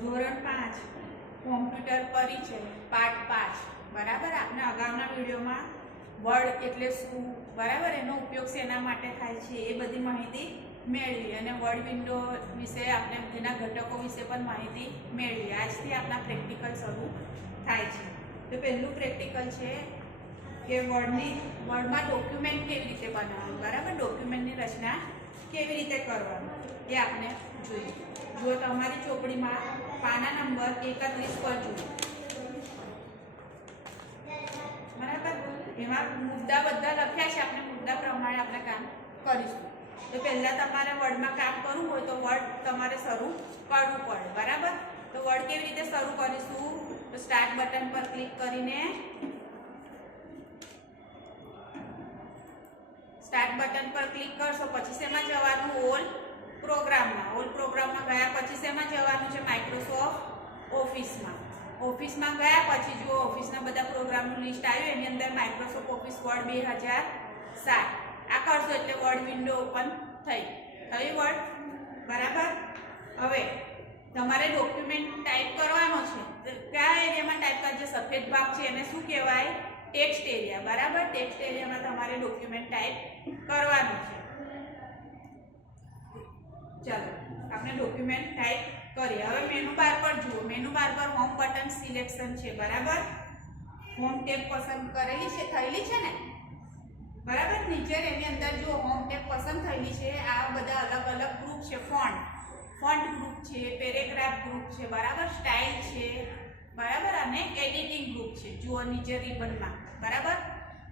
ધોરણ પાંચ, કોમ્પ્યુટર પરિચય, પાઠ પાંચ. બરાબર? આપણે અગાઉના વિડીયોમાં વર્ડ એટલે શું? બરાબર? એનો ઉપયોગ શેના માટે થાય છે? એ બધી માહિતી મેળવી અને વર્ડ વિન્ડો વિશે આપણે એના ઘટકો વિશે પણ માહિતી મેળવી. આજથી આપણા પ્રેક્ટિકલ શરૂ થાય છે. તો પહેલું પ્રેક્ટિકલ છે કે વર્ડની વર્ડમાં ડોક્યુમેન્ટ કેવી રીતે બનાવવાનું? બરાબર? ડોક્યુમેન્ટની રચના કેવી રીતે કરવાનું? એ આપણે જોઈએ. જો તમારી ચોપડીમાં પાના નંબર એકત્રીસ પર જુઓ. બરાબર? એમાં મુદ્દા બધા લખ્યા છે. આપણે મુદ્દા પ્રમાણે આપણે કામ કરીશું. તો પહેલાં તમારે વર્ડમાં કામ કરવું હોય તો વર્ડ તમારે શરૂ કરવું પડે. બરાબર? તો વર્ડ કેવી રીતે શરૂ કરીશું? તો સ્ટાર્ટ બટન પર ક્લિક કરીને સ્ટાર્ટ બટન પર ક્લિક કરશો. પછી શેમાં જવાનું? ઓલ પ્રોગ્રામમાં. ઓલ પ્રોગ્રામમાં ગયા પછી શેમાં જવાનું છે? માઇક્રોસોફ્ટ ઓફિસમાં ઓફિસમાં ગયા પછી જુઓ ઓફિસના બધા પ્રોગ્રામનું લિસ્ટ આવ્યું. એની અંદર માઇક્રોસોફ્ટ ઓફિસ વર્ડ બે હજાર સાત. આ કરશો એટલે વર્ડ વિન્ડો ઓપન થઈ. થઈ વર્ડ બરાબર? હવે, તમારે ડોક્યુમેન્ટ ટાઈપ કરવાનો છે. કયા એરિયામાં ટાઈપ કરજો? સફેદ ભાગ છે એને શું કહેવાય? ટેક્સ્ટ એરિયા બરાબર? ટેક્સ્ટ એરિયામાં તમારે ડોક્યુમેન્ટ ટાઈપ કરવાનું છે. ચાલો, આપણે ડોક્યુમેન્ટ ટાઈપ કરીએ. હવે મેનુ બાર પર જુઓ. મેનુ બાર પર હોમ બટન સિલેક્શન છે, બરાબર? હોમ ટેબ પસંદ કરેલી છે, થયેલી છે ને? બરાબર? નીચે એની અંદર જો હોમ ટેબ પસંદ થયેલી છે. આ બધા અલગ અલગ ગ્રુપ છે ફોન્ટ ફોન્ટ ગ્રુપ છે પેરેગ્રાફ ગ્રુપ છે, બરાબર? સ્ટાઇલ છે, બરાબર? અને એડિટિંગ ગ્રુપ છે. જુઓ, નીચે રિબનમાં બરાબર?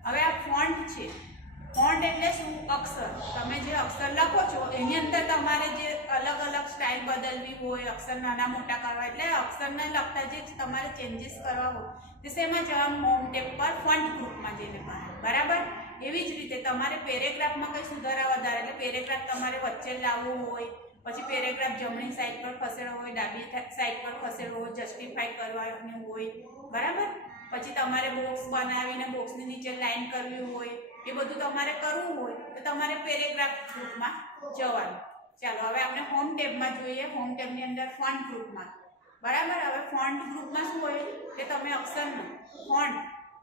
હવે આ ફોન્ટ છે. ફોન્ટ એટલે શું? અક્ષર. તમે જે અક્ષર લખો છો, એની અંદર તમારે જે અલગ અલગ સ્ટાઇલ બદલવી હોય, અક્ષર નાના મોટા કરવા, એટલે અક્ષરને લગતા જે તમારે ચેન્જીસ કરવા હોય, તો શેમાં જવાનું? હોમ ટેપ પર ફોન્ટ ગ્રુપમાં જઈને બરાબર? એવી જ રીતે તમારે પેરેગ્રાફમાં કંઈ સુધારા વધારે, એટલે પેરેગ્રાફ તમારે વચ્ચે લાવવો હોય, પછી પેરેગ્રાફ જમણી સાઈડ પર ખસેડવો હોય, ડાબી સાઈડ પર ખસેડવો હોય જસ્ટિફાઈ કરવાનું હોય, બરાબર? પછી તમારે બોક્સ બનાવીને બોક્સની નીચે લાઇન કરવી હોય એ બધું તમારે કરવું હોય તો તમારે પેરેગ્રાફ ગ્રુપમાં જવાનું. ચાલો, હવે આપણે હોમ ટેબમાં જોઈએ. હોમ ટેબની અંદર ફોન્ટ ગ્રુપમાં. બરાબર? હવે ફોન્ટ ગ્રુપમાં શું હોય? કે તમે અક્ષરનું ફોન્ટ,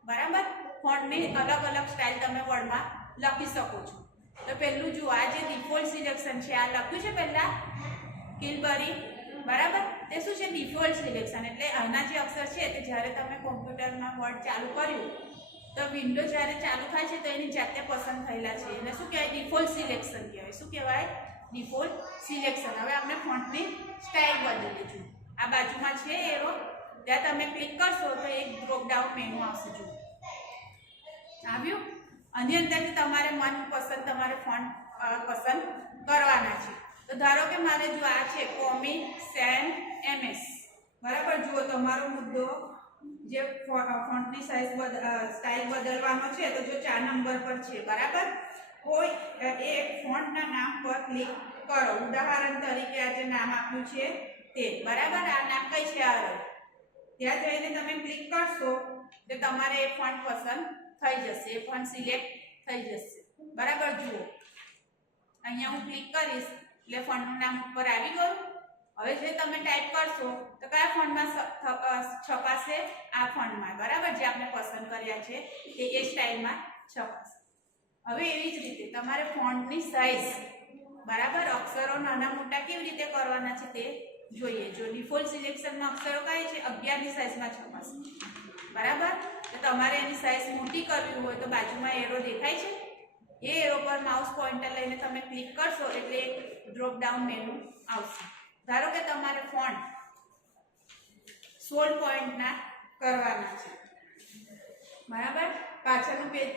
બરાબર? ફોન્ટની અલગ અલગ સ્ટાઇલ તમે વર્ડમાં લખી શકો છો. તો પહેલું જુઓ, આ જે ડિફોલ્ટ સિલેક્શન છે, આ લખ્યું છે પહેલાં? કિલબરી. બરાબર? તે શું છે? ડિફોલ્ટ સિલેક્શન એટલે આના જે અક્ષર છે, તે જ્યારે તમે કોમ્પ્યુટરમાં વર્ડ ચાલુ કર્યું તો વિન્ડો જ્યારે ચાલુ થાય છે તો એની જાતે પસંદ થયેલા છે. એને શું કહેવાય? ડિફોલ્ટ સિલેક્શન કહેવાય. શું કહેવાય? ડિફોલ્ટ સિલેક્શન હવે આપણે ફોન્ટની સ્ટાઇલ બદલી દીધું આ બાજુમાં છે એરો ત્યાં તમે ક્લિક કરશો તો એક ડ્રોપડાઉન મેનુ આવશે જો. આવ્યું? આની અંદરથી તમારે મનપસંદ તમારે ફોન્ટ પસંદ કરવાના છે. તો ધારો કે મારે જો આ છે કોમી સેન એમએસ બરાબર? જુઓ, તમારો મુદ્દો જે ફોન્ટની સાઇઝ સ્ટાઇલ બદલવાનો છે, તો જો ચાર નંબર પર છે, બરાબર? કોઈ એક ફોન્ટના નામ પર ક્લિક કરો. ઉદાહરણ તરીકે આ જે નામ આપ્યું છે, તે. બરાબર? આ નામ કઈ છે? આ ત્યાં જઈને તમે ક્લિક કરશો તો તમારે એ ફોન્ટ પસંદ થઈ જશે. એ ફોન્ટ સિલેક્ટ થઈ જશે. બરાબર? જુઓ. અહીંયા હું ક્લિક કરીશ, એટલે ફોન્ટનું નામ ઉપર આવી ગયું. હવે જે તમે ટાઈપ કરશો તો કયા ફોન્ટમાં છપાશે? આ ફોન્ટમાં બરાબર જે આપણે પસંદ કર્યા છે તે એ સ્ટાઇલમાં છપાશે. હવે એવી જ રીતે તમારે ફોન્ટની સાઇઝ બરાબર? અક્ષરો નાના મોટા કેવી રીતે કરવાના છે તે જોઈએ. જો ડિફોલ્ટ સિલેક્શનમાં અક્ષરો કયા છે, અગિયારની સાઇઝમાં છપાશે. બરાબર? તો તમારે એની સાઇઝ મોટી કરવી હોય તો બાજુમાં એરો દેખાય છે? એ એરો પર માઉસ પોઇન્ટર લઈને તમે ક્લિક કરશો એટલે ડ્રોપ ડાઉન મેનુ આવશે. ધારો કે તમારે ફોન્ટ સોળ પોઈન્ટના કરવાના છે. બરાબર? પાછળનું પેજ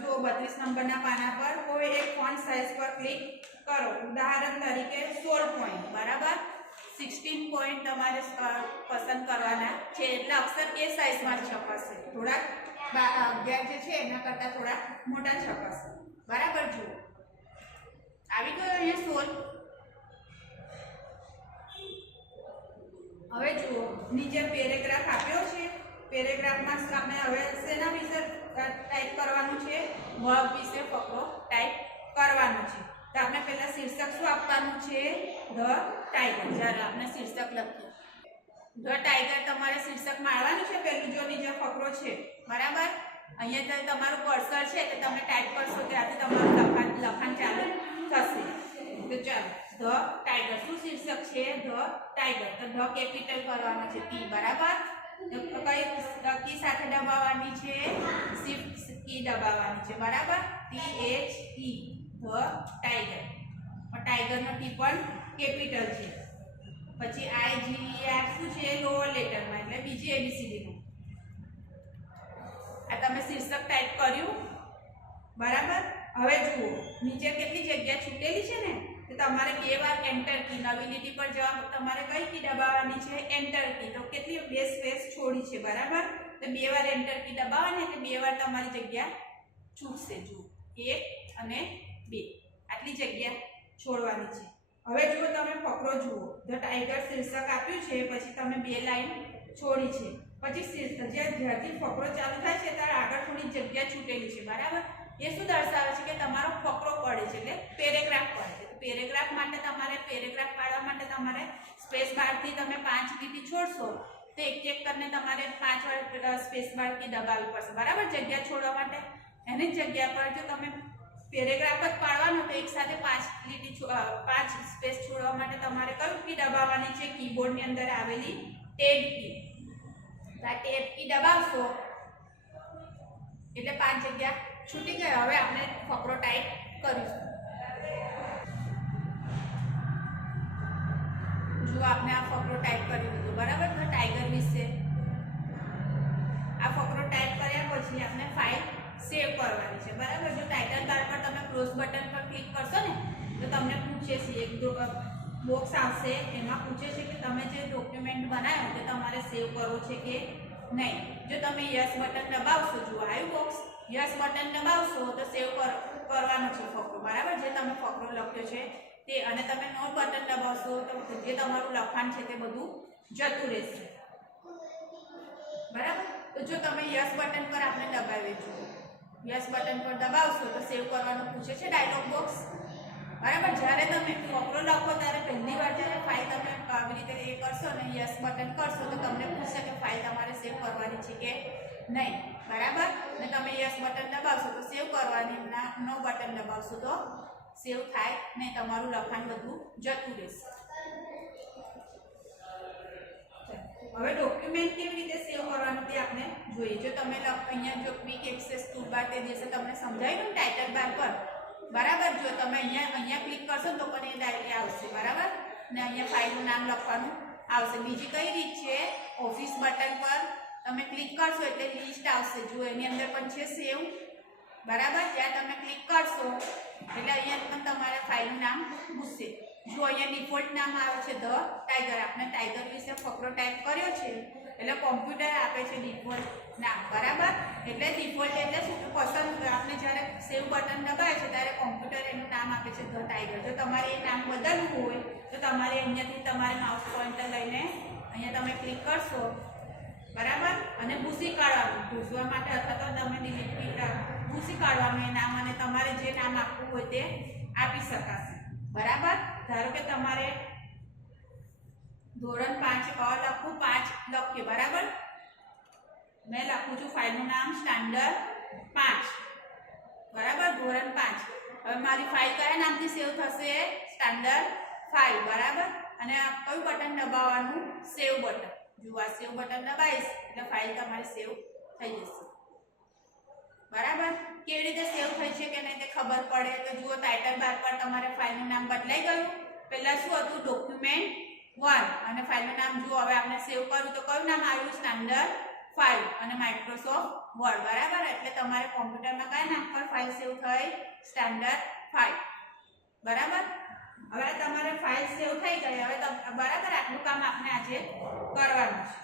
જુઓ, બત્રીસ નંબરના પાના પર કોઈ એક ફોન્ટ સાઇઝ પર ક્લિક કરો. ઉદાહરણ તરીકે સોળ પોઈન્ટ બરાબર? સિક્સટીન પોઈન્ટ તમારે પસંદ કરવાના છે. એટલે અક્ષર એ સાઇઝમાં છપાશે. થોડાક અગિયાર જે છે, એના કરતાં થોડા મોટા છપાશે. બરાબર જુઓ. આવી ગયો અહીંયા સોલ હવે જુઓ નીચે પેરેગ્રાફ આપ્યો છે, પેરેગ્રાફમાં આપણે હવે શેના વિશે ટાઈપ કરવાનું છે? વર્બ વિશે ફકરો ટાઈપ કરવાનો છે. તો આપણે પહેલા શીર્ષક શું આપવાનું છે? The tiger. જ્યારે આપણે શીર્ષક લખીએ. ધ ટાઈગર તમારે શીર્ષક આવવાનું છે પેલું જો નીચે ફકરો છે. બરાબર? અહીંયા તો તમારું કર્સર છે, એટલે તમે ટાઈપ કરશો ત્યાંથી તમારું લખાણ લખાણ ચાલુ થશે. તો ચાલો, ધ ટાઈગર. શું શીર્ષક છે? ધ ટાઈગર તો ધ કેપિટલ કરવાનો છે. ટી, બરાબર? કઈ કી સાથે દબાવવાની છે? શિફ્ટ કી દબાવવાની છે. બરાબર? T, H, E, the tiger ટાઈગરનો T પણ કેપિટલ છે. પછી આઈ, જી આર શું છે? લોઅર લેટરમાં એટલે બીજી એબીસીડીનું આ તમે શીર્ષક ટાઈપ કર્યું. બરાબર? હવે જુઓ. નીચે કેટલી જગ્યા છૂટેલી છે ને? તો તમારે બે વાર એન્ટર કી નવી લીટી પર જવા તમારે કઈ કી દબાવવાની છે? એન્ટર કી તો કેટલી બે સ્પેસ છોડી છે, બરાબર? તો બે વાર એન્ટર કી દબાવવાની એટલે બે વાર તમારી જગ્યા છૂટશે જુઓ. એક અને બે. આટલી જગ્યા છોડવાની છે. હવે જુઓ તમે ફકરો જુઓ. ધ ટાઈગર શીર્ષક આપ્યું છે, પછી તમે બે લાઈન છોડી છે. પછી શીર્ષક જ્યાં જ્યાંથી ફકરો ચાલુ થાય છે, ત્યારે આગળ થોડી જગ્યા છૂટેલી છે, બરાબર? એ શું દર્શાવે છે કે તમારો ફકરો પડે છે, એટલે પેરેગ્રાફ પડે પેરેગ્રાફ માટે તમારે, પેરેગ્રાફ પાડવા માટે તમારે સ્પેસ બારથી તમે પાંચ લીટી છોડશો, તો એક એક કરીને તમારે પાંચ વાર સ્પેસ બારથી દબાવવી પડશે. બરાબર? જગ્યા છોડવા માટે. એની જગ્યા પર જો તમે પેરેગ્રાફ જ પાડવાનો તો એક સાથે પાંચ લીટી પાંચ સ્પેસ છોડવા માટે તમારે કયું કી દબાવવાની છે? કીબોર્ડની અંદર આવેલી ટેબ કી. આ ટેબ કી દબાવશો, એટલે પાંચ જગ્યા છૂટી ગઈ હવે આપણે ફકરો ટાઈપ કરીશું. પૂછે છે, એક બોક્સ આવશે, એમાં પૂછે છે કે તમે જે ડોક્યુમેન્ટ બનાવ્યો તે તમારે સેવ કરવો છે કે નહીં. જો તમે યસ બટન દબાવશો જો આવ્યું બોક્સ યસ બટન દબાવશો, તો સેવ કરવાનો છે ફકરો. બરાબર? જે તમે ફકરો લખ્યો છે તે, અને તમે નો બટન દબાવશો, તો જે તમારું લખાણ છે તે બધું જતું રહેશે. બરાબર? તો જો તમે યસ બટન પર આપણે દબાવીએ છો યસ બટન પર દબાવશો, તો સેવ કરવાનું પૂછે છે ડાયલોગ બોક્સ બરાબર, જ્યારે તમે ફકરો લખો, ત્યારે પહેલી વાર જ્યારે ફાઇલ તમે આવી રીતે એ કરશો ને યસ બટન કરશો, તો તમને પૂછશે કે ફાઇલ તમારે સેવ કરવાની છે કે નહીં. બરાબર? ને તમે યસ બટન દબાવશો, તો સેવ કરવાની, ના નો બટન દબાવશો, તો સેવ થાય ને તમારું લખાણ બધું જતું રહેશે. હવે ડોક્યુમેન્ટ કેવી રીતે સેવ કરવાનું તે આપણે જોઈએ. જો તમે અહીંયા જો ક્વિક એક્સેસ ટૂલબાર તે દિવસે તમને સમજાવ્યું ને ટાઇટલ બાર પર? બરાબર, જો તમે અહીંયા અહીંયા ક્લિક કરશો તો પણ એ ડાયરી આવશે, બરાબર? ને અહીંયા ફાઇલનું નામ લખવાનું આવશે. બીજી કઈ રીત છે? ઓફિસ બટન પર તમે ક્લિક કરશો એટલે લિસ્ટ આવશે. જો એની અંદર પણ છે સેવ બરાબર? જ્યાં તમે ક્લિક કરશો, એટલે અહીંયા પણ તમારે ફાઇલનું નામ પૂછશે જો અહીંયા ડિફોલ્ટ નામ આવે છે ધ ટાઈગર આપણે ટાઈગર વિશે ફકરો ટાઈપ કર્યો છે એટલે કોમ્પ્યુટર આપે છે ડિફોલ્ટ નામ બરાબર? એટલે ડિફોલ્ટ એટલે શું? પસંદ, આપણે જ્યારે સેવ બટન દબાવે છે, ત્યારે કોમ્પ્યુટર એનું નામ આપે છે ધ ટાઈગર જો તમારે એ નામ બદલવું હોય, તો તમારે અહીંયાથી તમારે માઉસ પોઇન્ટર લઈને અહીંયા તમે ક્લિક કરશો. બરાબર? અને ભૂસી કાઢવાનું, ભૂસવા માટે અથવા તો તમે ડિલીટ ભૂસી કાઢવાનું એ નામ અને તમારે જે નામ આપવું હોય તે આપી શકાશે. બરાબર? ધારો કે તમારે ધોરણ પાંચ, અ લખું પાંચ, લખીએ, બરાબર? મેં લખું છું ફાઇલનું નામ સ્ટાન્ડર્ડ પાંચ. બરાબર? ધોરણ પાંચ. હવે મારી ફાઇલ કયા નામથી સેવ થશે? સ્ટાન્ડર્ડ ફાઇવ બરાબર? અને આ કયું બટન દબાવવાનું? Save button. જો સેવ બટન દબાવીશ, એટલે ફાઇલ તમારી સેવ થઈ જશે. બરાબર? કેવી રીતે સેવ થઈ છે કે નહીં તે ખબર પડે? તો જુઓ ટાઇટલ બાર પર તમારે ફાઇલનું નામ બદલાઈ ગયું. પહેલાં શું હતું? ડોક્યુમેન્ટ વન અને ફાઇલનું નામ જુઓ. હવે આપણે સેવ કરું તો કયું નામ આવ્યું? સ્ટાન્ડર્ડ ફાઇવ અને માઇક્રોસોફ્ટ વર્ડ બરાબર? એટલે તમારે કોમ્પ્યુટરમાં કયા નામ પર ફાઇલ સેવ થઈ? સ્ટાન્ડર્ડ ફાઇવ બરાબર? હવે તમારે ફાઇલ સેવ થઈ ગઈ. હવે બરાબર? આટલું કામ આપણે આજે કરવાનું છે.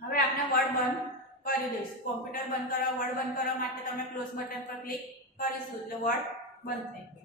હવે આપણે વર્ડ બંધ કરી દઈશું. કોમ્પ્યુટર બંધ કરવા વર્ડ બંધ કરવા માટે તમે ક્લોઝ બટન પર ક્લિક કરીશું. એટલે વર્ડ બંધ થઈ ગયું.